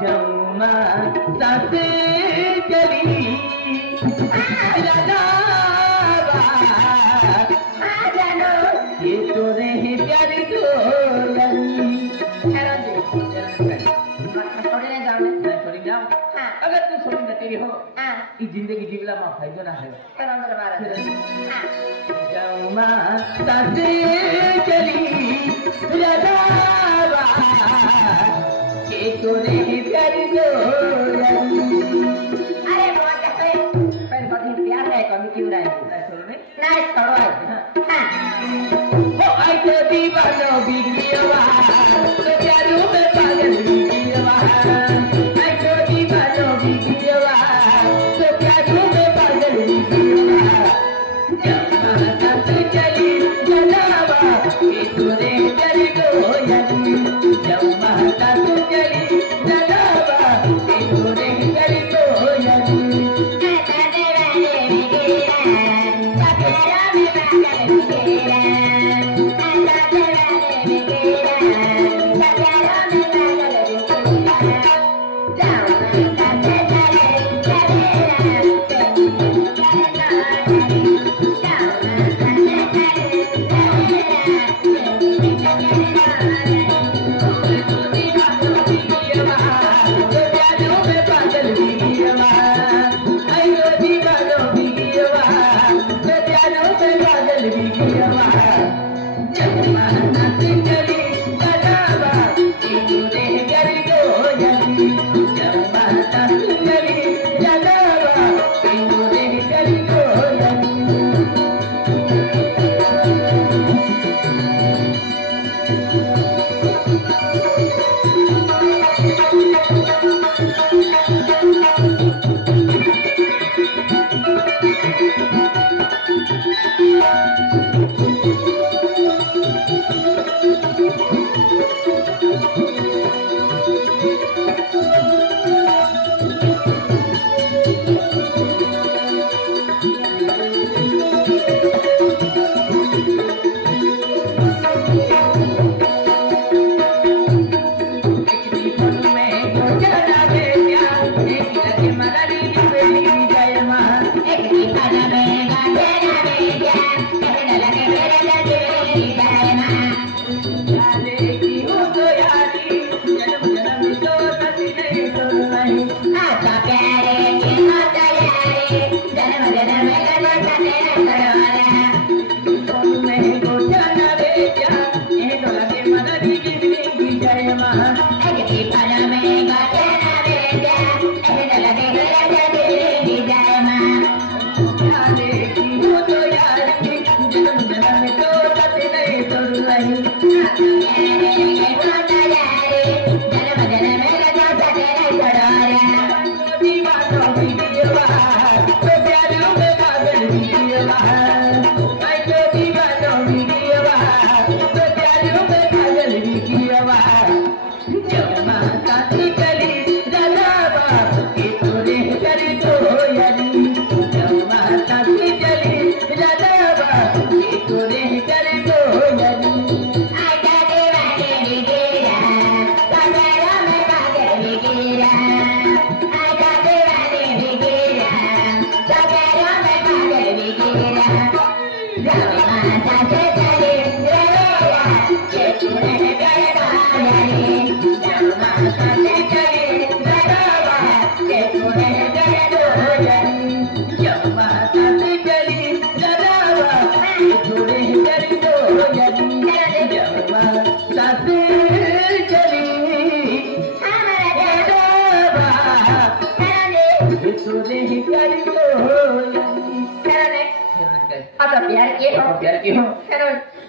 जमुना साथ चली ये तो रहे प्यारी अगर तू छोड़ी न तेरी हो इस जिंदगी जीवला में फायदा ना है जमुना साथ चली ये तो रहे प्यारी अरे बहुत है पर बहुत प्यार है कमी क्यों रहा है नहीं छोड़ो ओ आई तो दीवानो बिगियावा तो प्यारो में पागल बिगियावा आई तो दीवानो बिगियावा तो प्यारो में पागल बिगियावा जमुना साथ चली जलावा ये तोरे चली तो यानी जमुना साथ चली जलावा ये तोरे चली तो यानी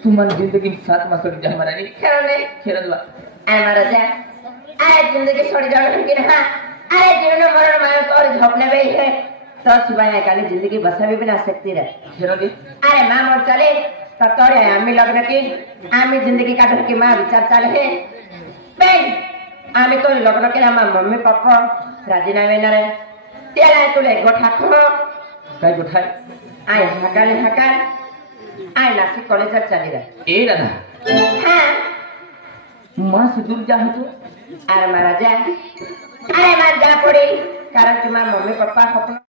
तुमन जिंदगी साथ में छोड़ जा हमारा नहीं खेल दो अरे महाराजा अरे जिंदगी छोड़ जाओ लेकिन हां अरे जीवन मरण में और झपने में है तो सुबह काली जिंदगी बसा भी बना सकती रहे खेल दे अरे मां मोर चले तब तो रे आमी लग्न की आमी जिंदगी काटो की मां विचार चले है बेन आमी तो लग्न के हम मम्मी पापा राजीनामे न रे तेला तुले गोठा खो काय गोठा आय हकाल आय नासिक कॉलेज चली रहा ए दादा हां मां से दूर जा है तो अरे महाराजा अरे माझा पुढे कारण तुम्हा मम्मी पप्पा स्वप्न